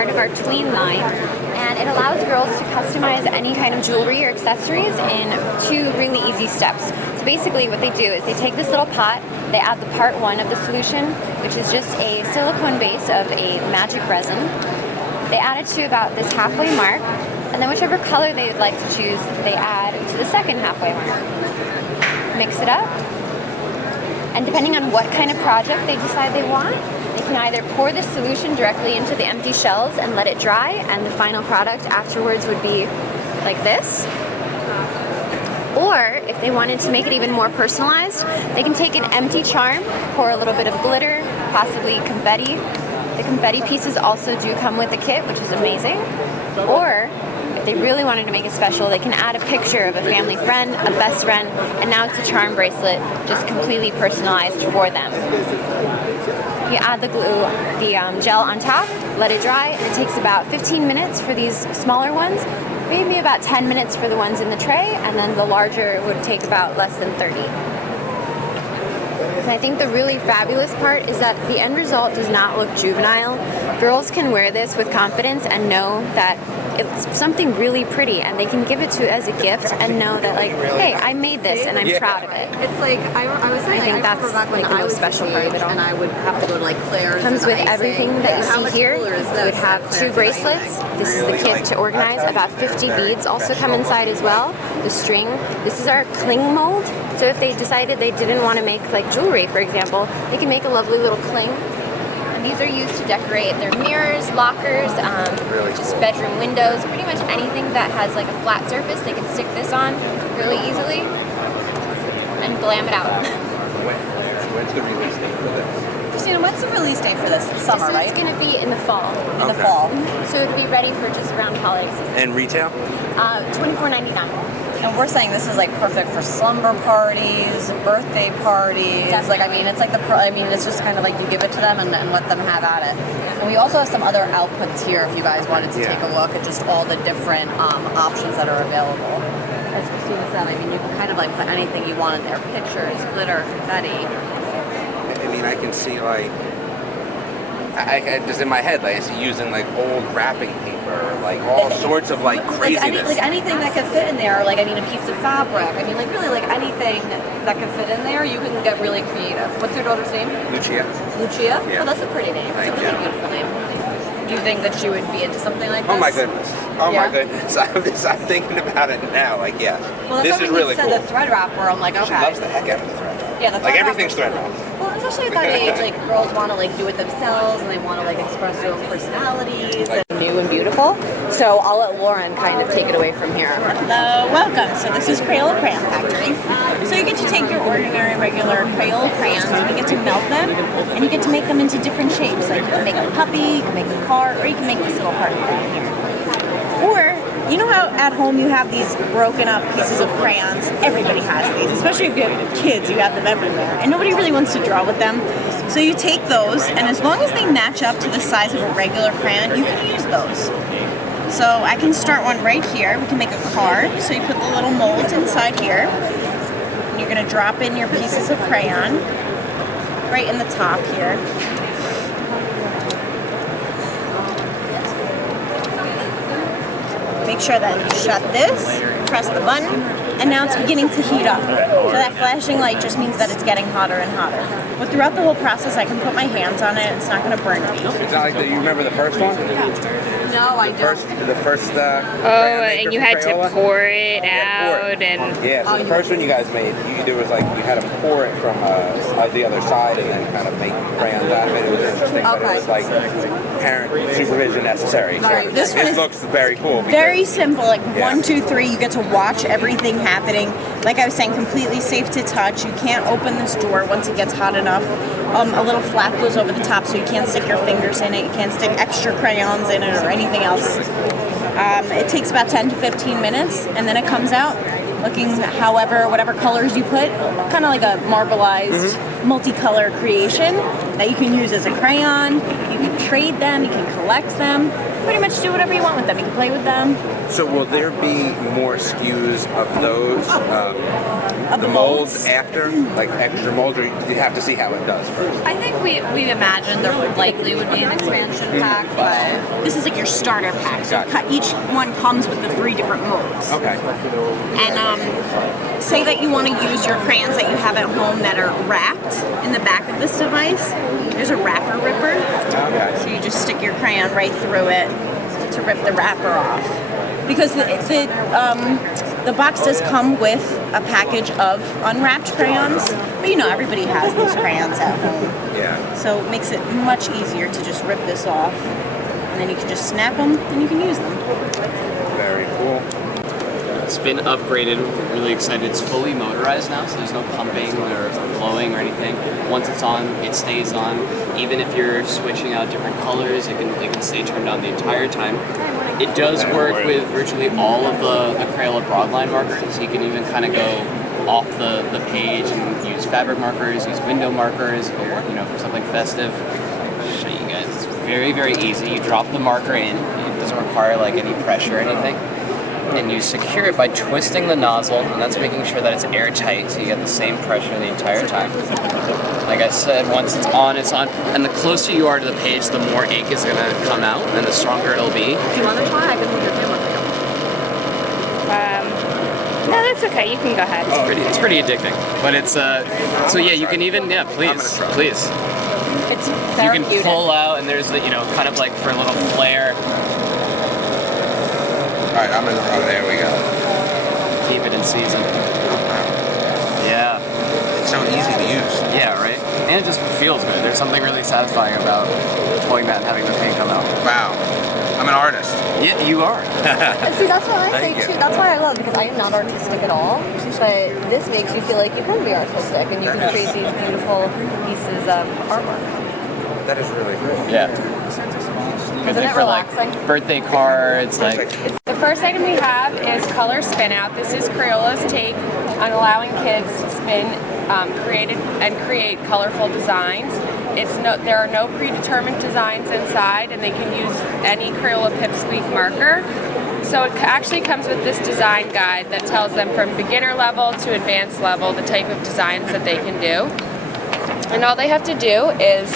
part of our tween line, and it allows girls to customize any kind of jewelry or accessories in 2 really easy steps. So basically what they do is they take this little pot, they add the part 1 of the solution, which is just a silicone base of a magic resin. They add it to about this halfway mark, and then whichever color they would like to choose, they add to the second halfway mark. Mix it up, and depending on what kind of project they decide they want, they can either pour this solution directly into the empty shells and let it dry, and the final product afterwards would be like this. Or if they wanted to make it even more personalized, they can take an empty charm, pour a little bit of glitter, possibly confetti. The confetti pieces also do come with the kit, which is amazing. Or if they really wanted to make it special, they can add a picture of a family friend, a best friend, and now it's a charm bracelet, just completely personalized for them. You add the glue, the gel on top, let it dry, and it takes about 15 minutes for these smaller ones, maybe about 10 minutes for the ones in the tray, and then the larger would take about less than 30. And I think the really fabulous part is that the end result does not look juvenile. Girls can wear this with confidence and know that it's something really pretty, and they can give it to as a gift and know that, like, hey, I made this and I'm proud of it. It's like I was saying, I think that's like the most special part of it all. And I would have to go to like Claire's. Comes with everything that you see here. You would have 2 bracelets. This is the kit to organize. About 50 beads also come inside as well. The string. This is our cling mold. So if they decided they didn't want to make like jewelry, for example, they can make a lovely little cling. And these are used to decorate their mirrors, lockers, just bedroom windows, pretty much anything that has like a flat surface. They can stick this on really easily and glam it out. When's the release date for this? Christina, when's the release date for this? It's summer, right? This is going to be in the fall. In the fall. So it'll be ready for just around holiday season. And retail? $24.99. And we're saying this is like perfect for slumber parties, birthday parties. Definitely. Like, I mean, it's like it's just kind of like you give it to them and let them have at it. And we also have some other outputs here if you guys wanted to take a look at just all the different options that are available. As Christina said, I mean, you can kind of like put anything you want in there: pictures, glitter, confetti. I mean, I can see like, I just in my head, like I see using like old wrapping paper, like all sorts of like craziness. Like anything that could fit in there, like I mean a piece of fabric. I mean like really like anything that could fit in there, you can get really creative. What's your daughter's name? Lucia. Lucia? Yeah. Oh, that's a pretty name. That's a really beautiful name. Do you think that she would be into something like this? Oh my goodness. Oh my goodness. I'm thinking about it now, like yes. Well, this is really cool. The thread wrap where I'm like, okay. She loves the heck out of the thread wrap. Yeah, the thread like wrap everything's thread wrap. Well, especially at that age, like girls want to like do it themselves and they want to like express their own personalities. Like, and new and beautiful. So I'll let Lauren kind of take it away from here. Hello, welcome. So this is Crayola Crayon Factory. So you get to take your ordinary, regular Crayola crayons and you get to melt them and you get to make them into different shapes. Like you can make a puppy, you can make a car, or you can make this little heart down here. Or, you know how at home you have these broken up pieces of crayons? Everybody has these, especially if you have kids, you have them everywhere. And nobody really wants to draw with them. So you take those, and as long as they match up to the size of a regular crayon, you can use those. So I can start one right here. We can make a card. So you put the little molds inside here. And you're going to drop in your pieces of crayon right in the top here. Make sure that you shut this, press the button, and now it's beginning to heat up. So that flashing light just means that it's getting hotter and hotter. But throughout the whole process, I can put my hands on it. It's not going to burn me. It's not like you remember the first one? No, I don't. The first and you had to pour it out, and yeah. So the first one you guys made, you did was like you had to pour it from the other side and then kind of make crayons out of it. It was interesting, but it was like parent supervision necessary. So Right. this looks very cool. Very simple, like 1, 2, 3. You get to watch everything happening. Like I was saying, completely safe to touch. You can't open this door once it gets hot enough. A little flap goes over the top so you can't stick your fingers in it. You can't stick extra crayons in it or anything else. It takes about 10 to 15 minutes, and then it comes out looking whatever colors you put, kind of like a marbleized multicolor creation that you can use as a crayon. You can trade them, you can collect them, pretty much do whatever you want with them. You can play with them. So will there be more SKUs of those Of the molds after, like extra molds, or you have to see how it does first? I think we imagined there likely would be an expansion pack, but This is like your starter pack. So Gotcha. each one comes with the 3 different molds. Okay. And say that you want to use your crayons that you have at home that are wrapped in the back of this device. There's a wrapper ripper. Okay. So you just stick your crayon right through it to rip the wrapper off. Because the box does come with a package of unwrapped crayons, but you know everybody has these crayons at home. Yeah. So it makes it much easier to just rip this off, and then you can just snap them and you can use them. Very cool. It's been upgraded. We're really excited. It's fully motorized now, so there's no pumping or blowing or anything. Once it's on, it stays on. Even if you're switching out different colors, it can stay turned on the entire time. It does work with virtually all of the Crayola broadline markers. You can even kind of go off the page and use fabric markers, use window markers, or for something festive. I'll show you guys. It's very, very easy. You drop the marker in. It doesn't require like any pressure or anything. And you secure it by twisting the nozzle, and that's making sure that it's airtight, so you get the same pressure the entire time. Like I said, once it's on, and the closer you are to the page, the more ink is gonna come out, and the stronger it'll be. do you want to try? I can hold your camera for you. No, that's okay. You can go ahead. It's pretty addicting. But it's so yeah, you can even please. It's You therapeutic. can pull out, and there's the kind of like for a little flare. All right, there we go. Keep it in season. Yeah. It's so easy to use. Yeah, right? And it just feels good. There's something really satisfying about pulling that and having the paint come out. Wow. I'm an artist. Yeah, you are. And see, that's what I say Thank you. too. That's why I love because I am not artistic at all. But this makes you feel like you can be artistic and you can create these beautiful pieces of artwork. That is really good. Yeah. Isn't it For like relaxing? birthday cards, like The first item we have is Color Spinout. This is Crayola's take on allowing kids to spin, create colorful designs. There are no predetermined designs inside, and they can use any Crayola Pipsqueak marker. So it actually comes with this design guide that tells them from beginner level to advanced level the type of designs that they can do. And all they have to do is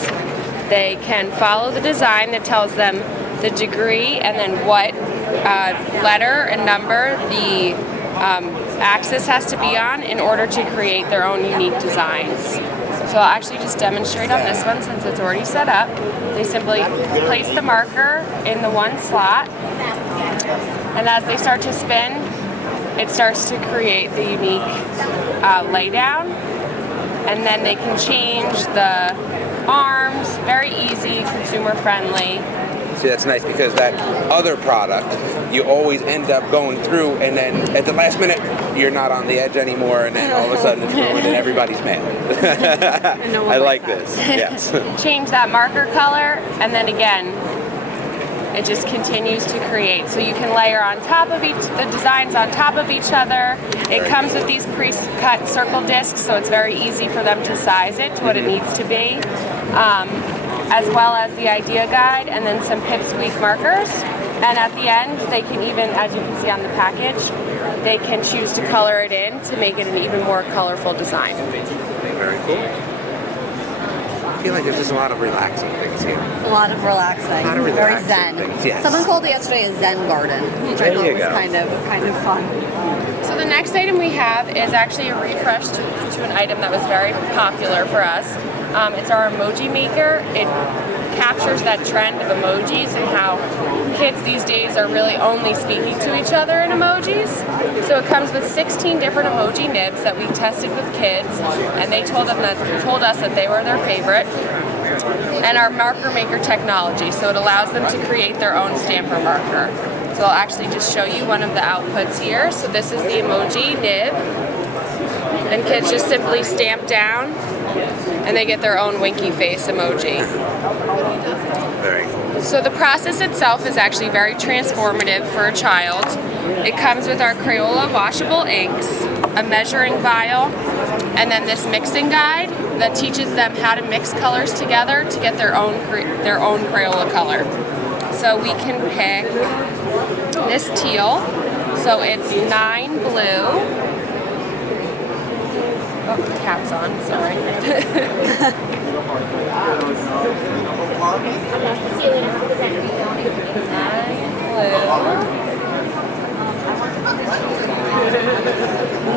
they can follow the design that tells them the degree and then what letter and number the axis has to be on in order to create their own unique designs. So I'll actually just demonstrate on this one since it's already set up. They simply place the marker in the one slot, and as they start to spin, it starts to create the unique laydown, and then they can change the arms, very easy, consumer friendly. See, that's nice because that other product, you always end up going through, and then at the last minute, you're not on the edge anymore, and then all of a sudden it's ruined and everybody's mad. I like this, yes. Change that marker color, and then again, it just continues to create. So you can layer on top of the designs on top of each other. It comes with these pre-cut circle discs, so it's very easy for them to size it to what it needs to be. As well as the idea guide and then some Pipsqueak markers. And at the end, they can even, as you can see on the package, they can choose to color it in to make it an even more colorful design. Very cool. I feel like there's just a lot of relaxing things here. A lot of relaxing. A lot of Very relaxing zen. things, yes. Someone called it yesterday a zen garden, which I There thought you was go. kind of fun. So the next item we have is actually a refresh to an item that was very popular for us. It's our Emoji Maker. It captures that trend of emojis and how kids these days are really only speaking to each other in emojis. So it comes with 16 different emoji nibs that we tested with kids, and they told us that they were their favorite. And our marker maker technology, so it allows them to create their own stamper marker. So I'll actually just show you one of the outputs here. So this is the emoji nib, and kids just simply stamp down and they get their own winky face emoji. Very cool. So the process itself is actually very transformative for a child. It comes with our Crayola washable inks, a measuring vial, and then this mixing guide that teaches them how to mix colors together to get their own Crayola color. So we can pick this teal, so it's 9 blue, pants on, sorry.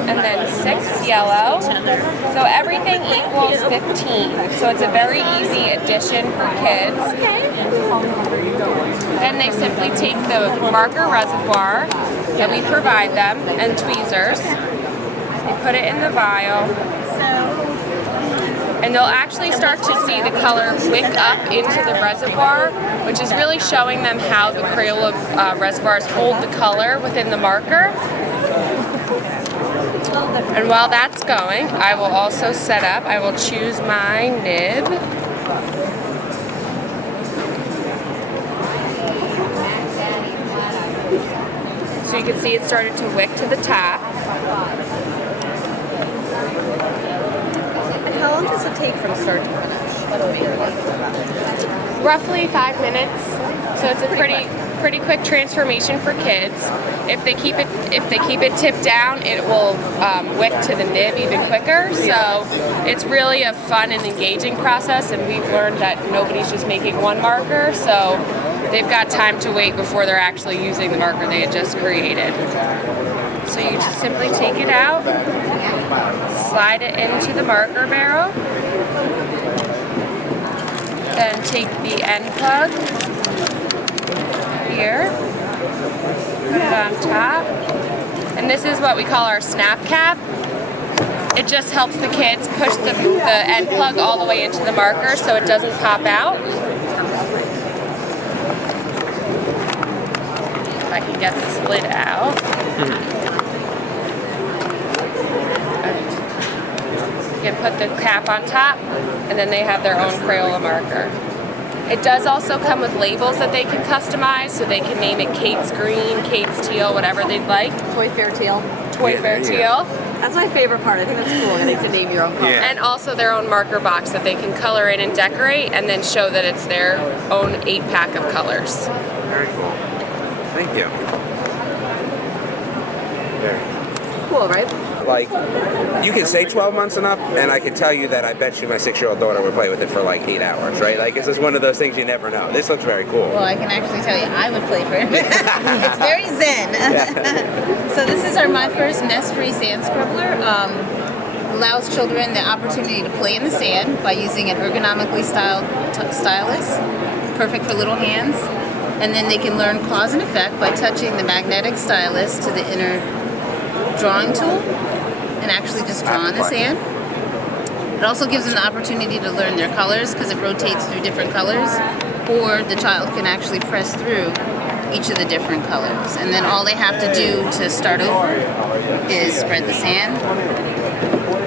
And then 6 yellow. So everything equals 15. So it's a very easy addition for kids. Then they simply take the marker reservoir that we provide them and tweezers. They put it in the vial. And they'll actually start to see the color wick up into the reservoir, which is really showing them how the Crayola reservoirs hold the color within the marker. And while that's going, I will also set up, I will choose my nib. So you can see it started to wick to the top. And how long does it take from start to finish? Roughly 5 minutes. So it's a pretty quick transformation for kids. If they keep it tipped down, it will wick to the nib even quicker. So it's really a fun and engaging process, and we've learned that nobody's just making one marker, so they've got time to wait before they're actually using the marker they had just created. So you just simply take it out, slide it into the marker barrel, then take the end plug here, put it on top, and this is what we call our snap cap. It just helps the kids push the end plug all the way into the marker so it doesn't pop out. If I can get this lid out. You can put the cap on top, and then they have their own Crayola marker. It does also come with labels that they can customize, so they can name it Kate's Green, Kate's Teal, whatever they'd like. Toy Fair Teal. Toy Fair Teal. That's my favorite part. I think that's cool. Getting to name your own color. And also their own marker box that they can color in and decorate, and then show that it's their own 8-pack of colors. Very cool. Thank you. Very Cool, right? like, you can say 12 months and up, and I can tell you that I bet you my 6-year-old daughter would play with it for like 8 hours, right? Like, it's just one of those things you never know. This looks very cool. Well, I can actually tell you, I would play for it. It's very zen. So this is our My First Mess-Free Sand Scribbler. Allows children the opportunity to play in the sand by using an ergonomically styled stylus, perfect for little hands. And then they can learn cause and effect by touching the magnetic stylus to the inner drawing tool and actually just draw in the sand. It also gives them the opportunity to learn their colors because it rotates through different colors, or the child can actually press through each of the different colors. And then all they have to do to start over is spread the sand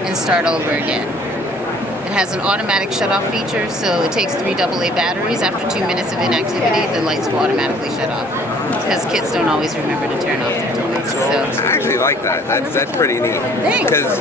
and start over again. It has an automatic shut-off feature, so it takes 3 AA batteries. After 2 minutes of inactivity, the lights will automatically shut off because kids don't always remember to turn off their toys. So I actually like that. That's pretty neat. Thanks. Because